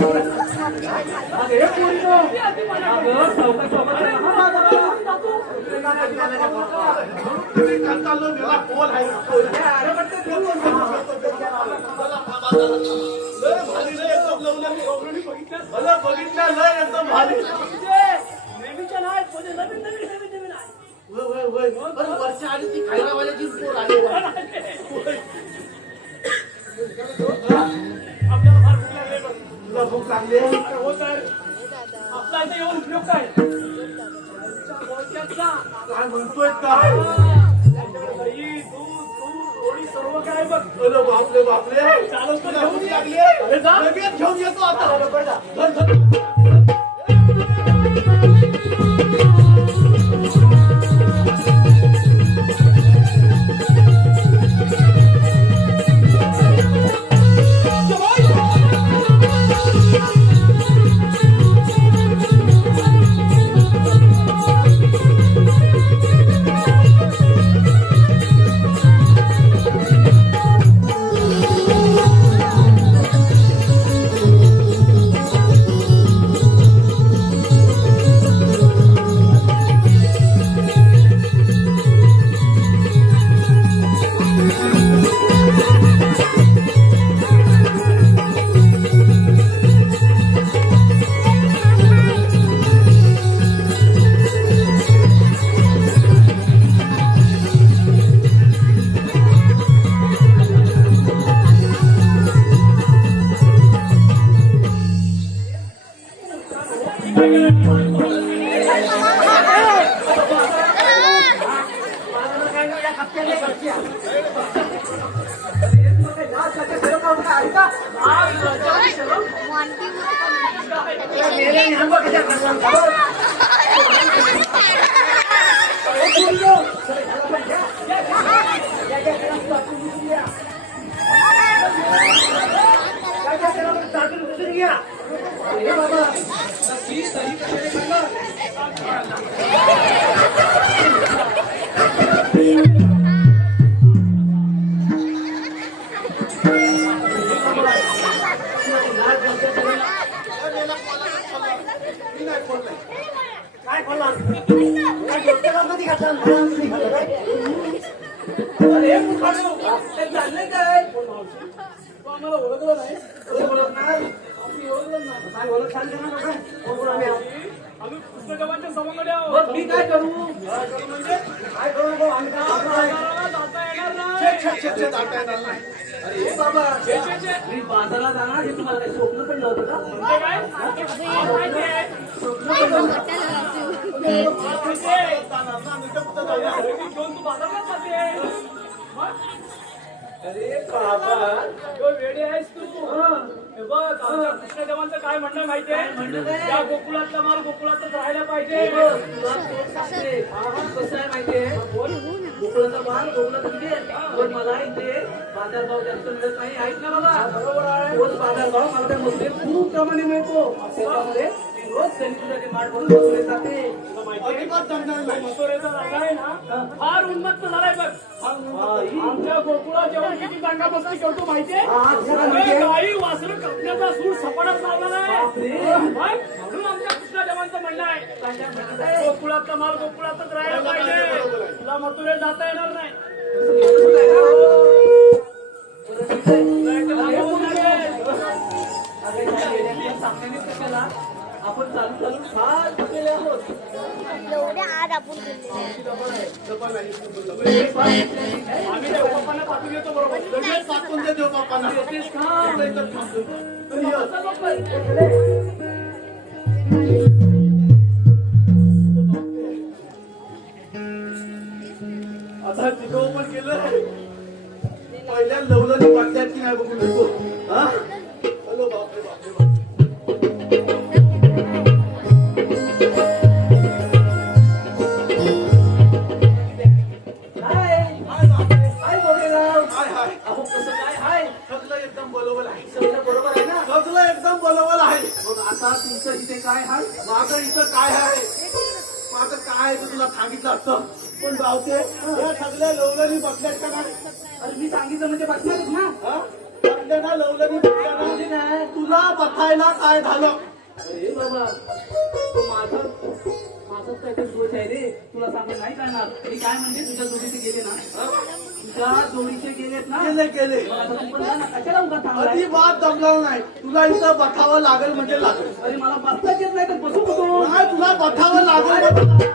अरे पोरीनो अगं चौका बघितलं लय एकदम भारी नेहमीच्या नाही नवीन नवीन आहे. वर्ष आली ती खैरावाल्याची पोर आली आपल्याला फार भूक लागली बघ. तुला भूक लागली हो तर आपला इथे येऊन उपयोग काय काय म्हणतोय काय दही दूध पोळी सर्व काय बघ. अरे बापरे बापरे चालवतो तुला घेऊन भूक ये. लागली अरे जा. लगेच घेऊन येतो आता चल, चल. काय बोलला अरे चाललंय काय आम्हाला ओळखलं नाही आम्ही पुस्तकांच्या सभामध्ये आहोत. मी काय करू म्हणजे काय करू नको आम्ही जाता येणार नाही. अरे बाबा मी बाजाराला जाणार हे तुम्हाला काही स्वप्न पण नव्हतं का? म्हणजे काय स्वप्न पण नव्हतं. घेऊन तू बाजारात जाते. अरे बाबा वेडी आहेस तू. हे बघ आमच्या कृष्णदेवांचं काय म्हणणं माहितीये त्या गोकुळातला माल गोकुळातच राहायला पाहिजे. कसं आहे माहितीये गोकुळाचा माल गोकुळात पण मला इथे बाजारभाव जास्त मिळत नाही. ऐक ना बाबा बरोबर आहे. रोज बाजारभाव मला त्यामध्ये खूप प्रमाणे मिळतो. त्याच्यामुळे रोज खरेदीसाठी माल भरून बसले जाते. मसोरेचा राजा आहे ना फार उन्मत्त झालाय बघ. आमच्या गोकुळात जेव्हा किती दंगामस्ती करतो माहितीये गाई वासरं कापण्याचा सूर सपाटात लावला आहे. म्हणून आमच्या कृष्णदेवांचं म्हणणं आहे गोकुळातला माल गोकुळातच राहायला पाहिजे. तुला मथुरेत जाता येणार नाही. आपण चालू फार चुकलेले आहोत. आज आपण आम्ही देवबापांना पाठवून येतो बरोबर. लगेच पाठवून दे देवबापांना. आता तिथं पण गेलं पहिल्या लवलं वाटल्यात की नाही बघून येतो. हा हॅलो बापरे बापरे आता तुमचं इथे काय आहे माझं इथं काय आहे. माझं काय तुला सांगितलं असतं पण गावते सगळ्या लवलनी बसल्यात का नाही. अरे मी सांगितलं म्हणजे बसणारच ना. म्हणते ना लवलनी म्हणताना तुला बथायला काय झालं? अरे बाबा तो माझाच काहीतरी दोष आहे रे. तुला सांगून नाही करणार. मी काय म्हणते तुझ्या जोडीचे गेले ना, तुझ्या जोडीचे गेलेत ना, केले मग आता तू पण जा ना. कशाला उगा थांबलाय? अजिबात जमलं नाही. तुला इथं बथावं लागेल म्हणजे लागेल. अरे मला बसताच येत नाही तर बसू कुठून? नाही तुला बथावं लागेल.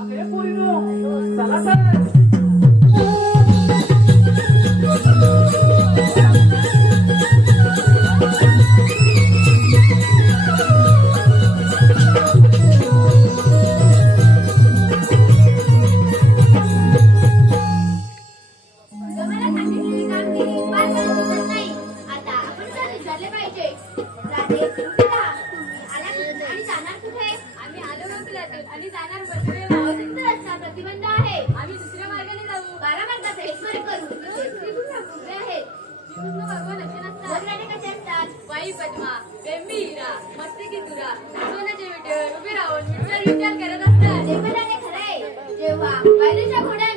अरे पोरीनो, चला तर. तुम्हाला सांगितलेली कामगिरी पार पडत नाही. आता आपण जर विचारले पाहिजे, राधे कुठे राहा? तुम्ही आला कुठे आणि जाणार कुठे? आम्ही आलो रंगलातून आणि जाणार बसवेला. अतिरिक्त रस्ता प्रतिबंध आहे. आम्ही दुसऱ्या मार्गाने जाऊ. 12 मार्गाचा एक्सप्लोर करू. श्रीकृष्ण कुठे आहेत? श्रीकृष्ण भगवान असे नसतात. मग राधे कसे असतात? वाई पद्मा, बेंबी हिरा, मस्तकी तुरा, सोन्याच्या विटेवर उभे राहून विटेवर विचार करत असतात. ते पण राधे खरं आहे. जेव्हा वायरूच्या घोड्या